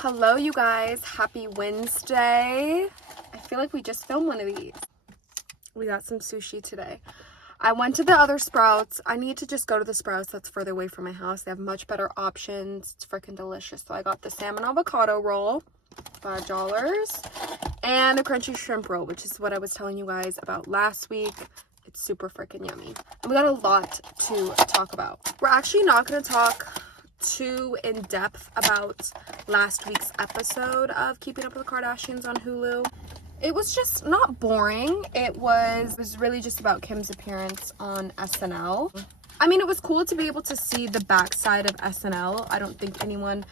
Hello you guys, happy Wednesday. I feel like we just filmed one of these. We got some sushi today. I went to the other Sprouts. I need to just go to the Sprouts that's further away from my house. They have much better options. It's freaking delicious. So I got the salmon avocado roll, $5, and the crunchy shrimp roll, which is what I was telling you guys about last week. It's super freaking yummy. And we got a lot to talk about. We're actually not going to talk too in depth about last week's episode of Keeping Up with the Kardashians on Hulu. It was just not boring. It was really just about Kim's appearance on SNL. I mean, it was cool to be able to see the backside of SNL. I don't think anyone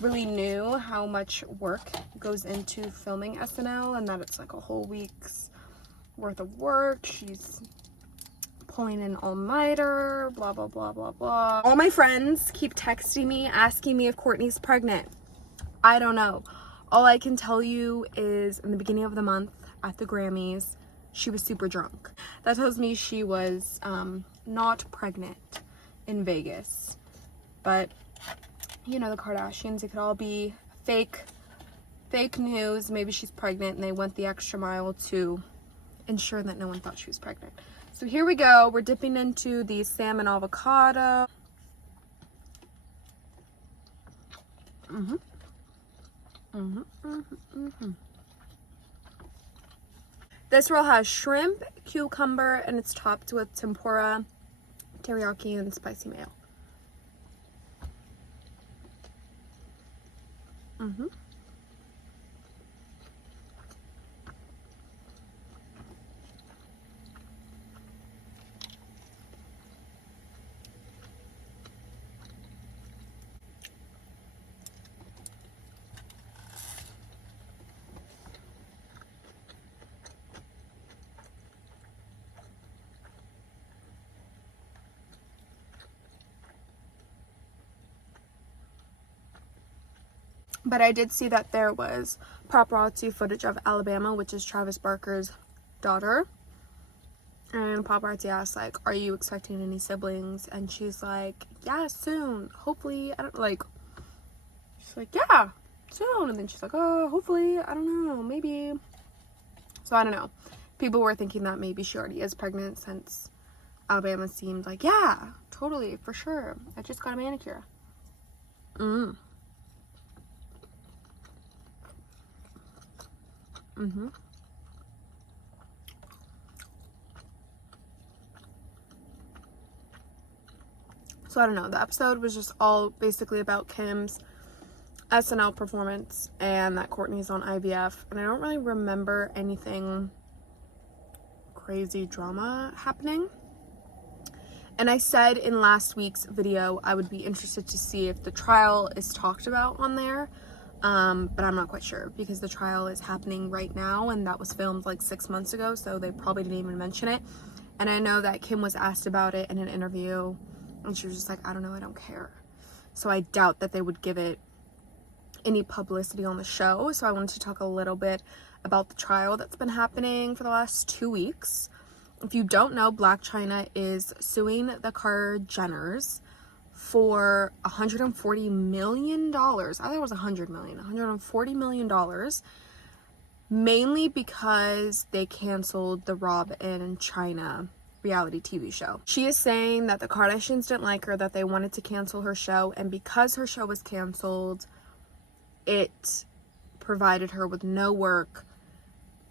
really knew how much work goes into filming SNL and that it's like a whole week's worth of work. She's pulling an all-nighter, blah, blah, blah, blah, blah. All my friends keep texting me, asking me if Kourtney's pregnant. I don't know. All I can tell you is in the beginning of the month at the Grammys, she was super drunk. That tells me she was not pregnant in Vegas. But, you know, the Kardashians, it could all be fake news. Maybe she's pregnant and they went the extra mile to ensure that no one thought she was pregnant. So here we go. We're dipping into the salmon avocado. This roll has shrimp, cucumber, and it's topped with tempura, teriyaki, and spicy mayo. But I did see that there was paparazzi footage of Alabama, which is Travis Barker's daughter. And paparazzi asked, like, are you expecting any siblings? And she's like, yeah, soon. Hopefully. I don't, like, she's like, yeah, soon. And then she's like, oh, hopefully. I don't know. Maybe. So I don't know. People were thinking that maybe she already is pregnant since Alabama seemed like, yeah, totally, for sure. I just got a manicure. So I don't know. The episode was just all basically about Kim's SNL performance and that Kourtney's on IVF. And I don't really remember anything crazy drama happening. And I said in last week's video I would be interested to see if the trial is talked about on there. But I'm not quite sure because the trial is happening right now and that was filmed like 6 months ago, so they probably didn't even mention it. And I know that Kim was asked about it in an interview and she was just like, I don't know, I don't care. So I doubt that they would give it any publicity on the show. So I wanted to talk a little bit about the trial that's been happening for the last 2 weeks. If you don't know, Blac Chyna is suing the Karjenners for $140 million. I thought it was $100 million. $140 million. Mainly because they canceled the Rob and Chyna reality TV show. She is saying that the Kardashians didn't like her, that they wanted to cancel her show, and because her show was canceled, it provided her with no work,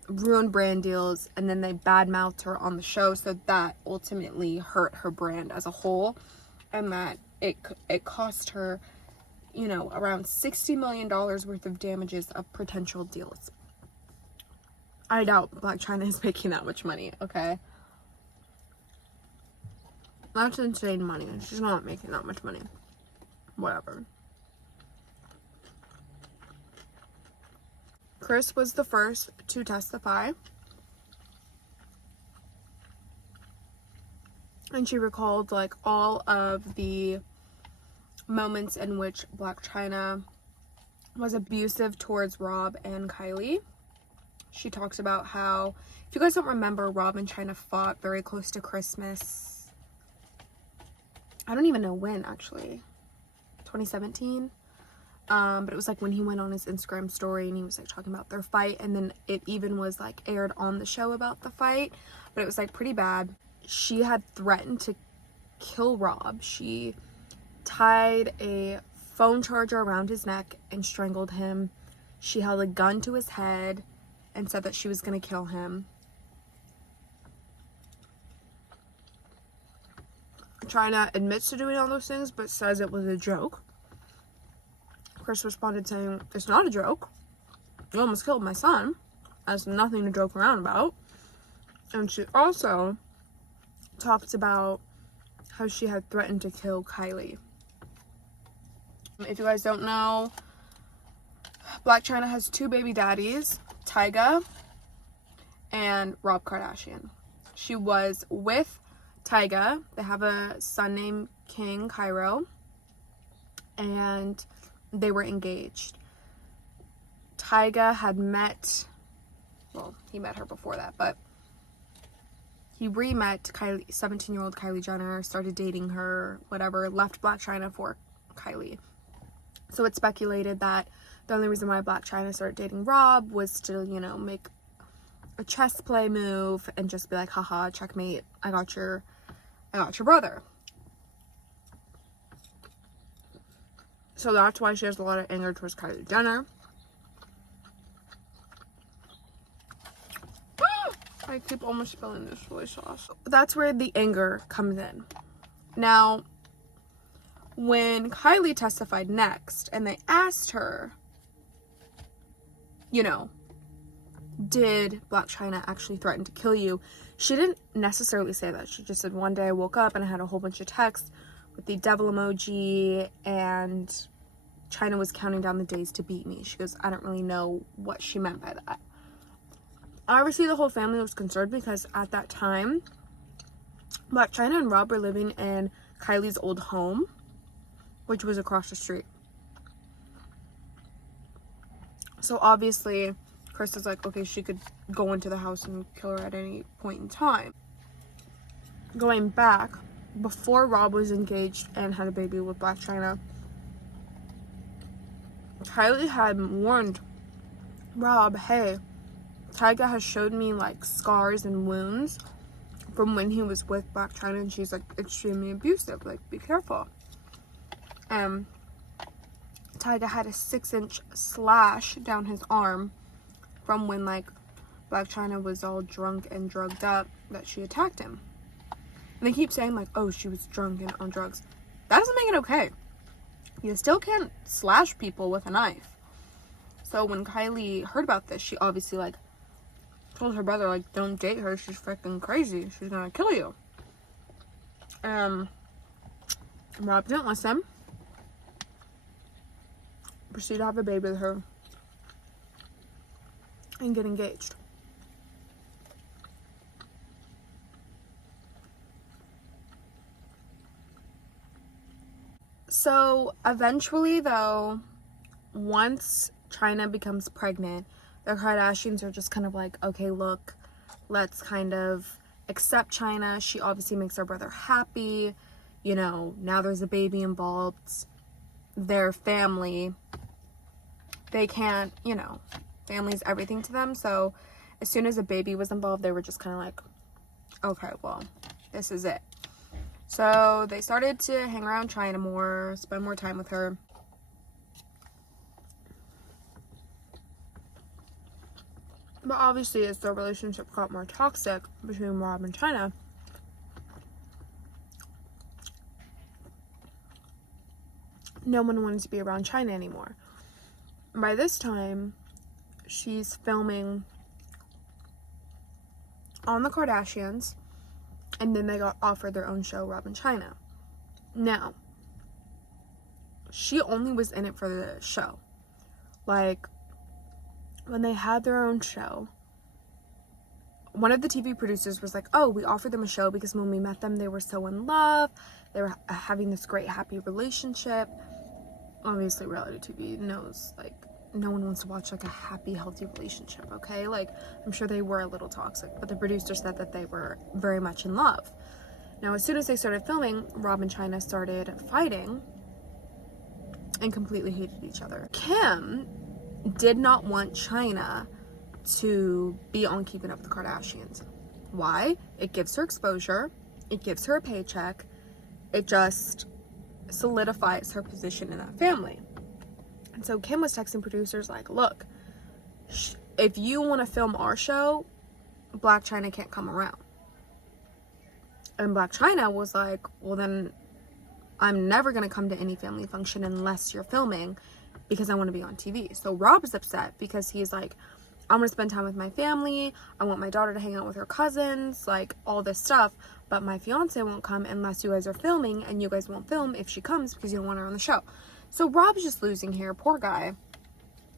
ruined brand deals, and then they badmouthed her on the show, so that ultimately hurt her brand as a whole, and that it cost her, you know, around $60 million worth of damages of potential deals. I doubt Blac Chyna is making that much money, okay? That's insane money. She's not making that much money. Whatever. Kris was the first to testify. And she recalled, like, all of the moments in which Blac Chyna was abusive towards Rob and Kylie. She talks about how, if you guys don't remember, Rob and Chyna fought very close to Christmas. I don't even know when, actually. 2017. But it was like when he went on his Instagram story and he was like talking about their fight, and then it even was like aired on the show about the fight, but it was like pretty bad. She had threatened to kill Rob. She tied a phone charger around his neck and strangled him. She held a gun to his head and said that she was going to kill him. Chyna admits to doing all those things, but says it was a joke. Chris responded saying, "It's not a joke. You almost killed my son. That's nothing to joke around about." And she also talked about how she had threatened to kill Kylie. If you guys don't know, Blac Chyna has 2 baby daddies, Tyga and Rob Kardashian. She was with Tyga. They have a son named King Cairo, and they were engaged. Tyga had met, well, he met her before that, but he re-met Kylie, 17-year-old Kylie Jenner, started dating her, whatever, left Blac Chyna for Kylie. So it's speculated that the only reason why Blac Chyna started dating Rob was to, you know, make a chess play move and just be like, haha, checkmate, I got your brother. So that's why she has a lot of anger towards Kylie Jenner. I keep almost spilling this soy sauce. That's where the anger comes in. Now, when Kylie testified next and they asked her, you know, did Blac Chyna actually threaten to kill you? She didn't necessarily say that. She just said, one day I woke up and I had a whole bunch of texts with the devil emoji, and Chyna was counting down the days to beat me. She goes, I don't really know what she meant by that. Obviously, the whole family was concerned because at that time, Blac Chyna and Rob were living in Kylie's old home, which was across the street. So obviously, Chris is like, okay, she could go into the house and kill her at any point in time. Going back, before Rob was engaged and had a baby with Blac Chyna, Kylie had warned Rob, hey, Tyga has showed me like scars and wounds from when he was with Blac Chyna, and she's like extremely abusive, like be careful. Tyga had a 6-inch slash down his arm from when like Blac Chyna was all drunk and drugged up that she attacked him. And they keep saying like, oh, she was drunk and on drugs. That doesn't make it okay. You still can't slash people with a knife. So when Kylie heard about this, she obviously like told her brother like, don't date her, she's freaking crazy, she's gonna kill you. Rob didn't listen. Proceeded to have a baby with her and get engaged. So eventually though, once Chyna becomes pregnant, the Kardashians are just kind of like, okay, look, let's kind of accept Chyna. She obviously makes her brother happy. You know, now there's a baby involved. Their family, they can't, you know, family's everything to them. So as soon as a baby was involved, they were just kind of like, okay, well, this is it. So they started to hang around Chyna more, spend more time with her. But obviously, as their relationship got more toxic between Rob and Chyna, no one wanted to be around Chyna anymore. And by this time, she's filming on the Kardashians, and then they got offered their own show, Rob and Chyna. Now, she only was in it for the show. Like, when they had their own show, one of the TV producers was like, oh, we offered them a show because when we met them, they were so in love. They were having this great, happy relationship. Obviously, reality TV knows, like, no one wants to watch, like, a happy, healthy relationship, okay? Like, I'm sure they were a little toxic, but the producer said that they were very much in love. Now, as soon as they started filming, Rob and Chyna started fighting. and completely hated each other. Kim did not want Chyna to be on Keeping Up with the Kardashians. Why? It gives her exposure, it gives her a paycheck, it just solidifies her position in that family. And so Kim was texting producers like, look, if you want to film our show, Blac Chyna can't come around. And Blac Chyna was like, well then I'm never going to come to any family function unless you're filming, because I want to be on TV. So Rob is upset because he's like, I want to spend time with my family, I want my daughter to hang out with her cousins, like all this stuff, but my fiance won't come unless you guys are filming, and you guys won't film if she comes because you don't want her on the show. So Rob's just losing here, poor guy.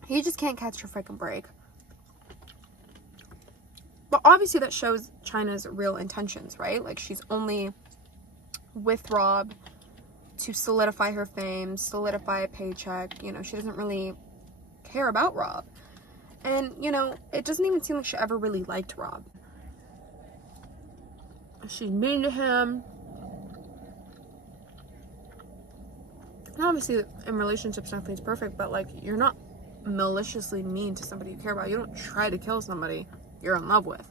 He just can't catch a freaking break. But obviously that shows Chyna's real intentions, right? Like, she's only with Rob to solidify her fame, solidify a paycheck. You know, she doesn't really care about Rob. And, you know, it doesn't even seem like she ever really liked Rob. She's mean to him. And obviously, in relationships, nothing's perfect, but, like, you're not maliciously mean to somebody you care about. You don't try to kill somebody you're in love with.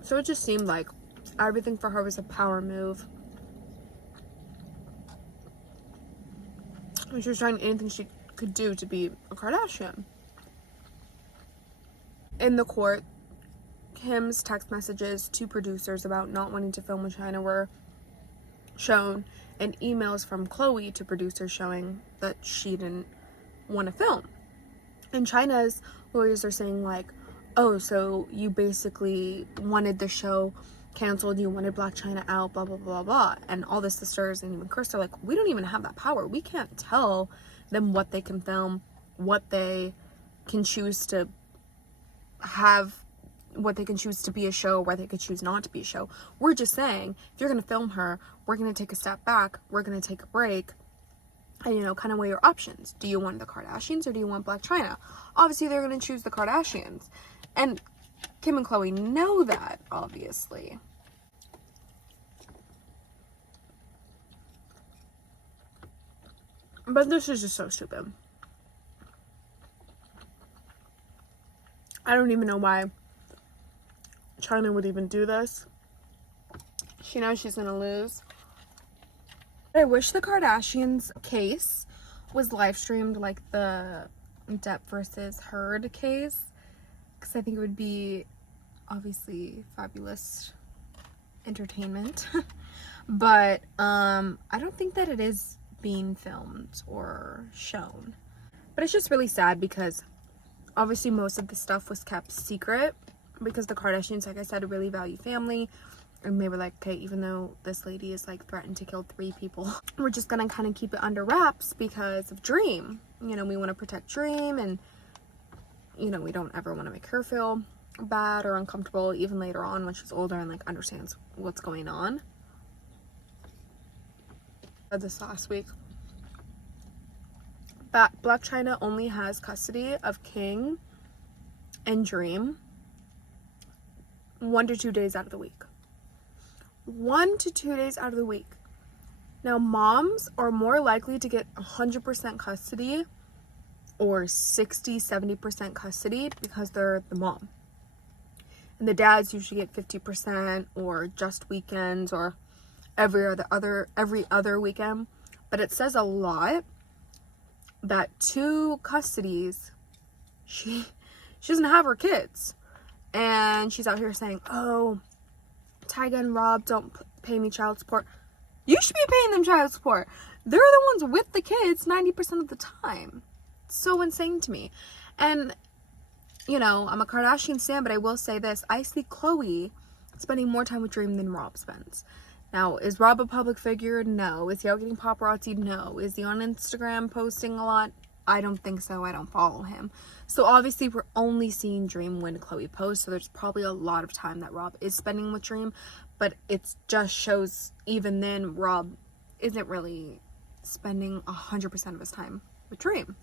So it just seemed like everything for her was a power move. And she was trying anything she could do to be a Kardashian. In the court, Kim's text messages to producers about not wanting to film with Chyna were shown, and emails from Khloe to producers showing that she didn't want to film. And Chyna's lawyers are saying like, oh, so you basically wanted the show canceled, you wanted Blac Chyna out, blah, blah, blah, blah. And all the sisters and even Chris are like, we don't even have that power. We can't tell them what they can film, what they can choose to have, what they can choose to be a show, where they could choose not to be a show. We're just saying, if you're going to film her, we're going to take a step back, we're going to take a break, and, you know, kind of weigh your options. Do you want the Kardashians or do you want Blac Chyna? Obviously, they're going to choose the Kardashians. And Kim and Khloe know that, obviously. But this is just so stupid. I don't even know why Chyna would even do this. She knows she's gonna lose. I wish the Kardashians case was live streamed like the Depp versus Heard case, because I think it would be obviously fabulous entertainment. But I don't think that it is being filmed or shown. But it's just really sad because obviously most of the stuff was kept secret because the Kardashians, like I said, really value family. And they were like, okay, even though this lady is like threatened to kill 3 people, we're just gonna kind of keep it under wraps because of Dream. You know, we want to protect Dream, and, you know, we don't ever want to make her feel bad or uncomfortable, even later on when she's older and like understands what's going on. I said this last week. Blac Chyna only has custody of King and Dream 1 to 2 days out of the week. 1 to 2 days out of the week. Now, moms are more likely to get 100% custody or 60-70% custody because they're the mom. And the dads usually get 50% or just weekends or every other weekend. But it says a lot that 2 custodies, she doesn't have her kids. And she's out here saying, oh, Tyga and Rob don't pay me child support. You should be paying them child support. They're the ones with the kids 90% of the time. It's so insane to me. And, you know, I'm a Kardashian stan, but I will say this. I see Khloe spending more time with Dream than Rob spends. Now, is Rob a public figure? No. Is he out getting paparazzi? No. Is he on Instagram posting a lot? I don't think so. I don't follow him. So obviously we're only seeing Dream when Khloe posts, so there's probably a lot of time that Rob is spending with Dream, but it just shows even then Rob isn't really spending 100% of his time with Dream.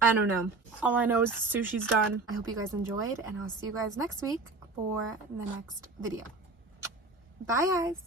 I don't know. All I know is sushi's done. I hope you guys enjoyed, and I'll see you guys next week for the next video. Bye, guys.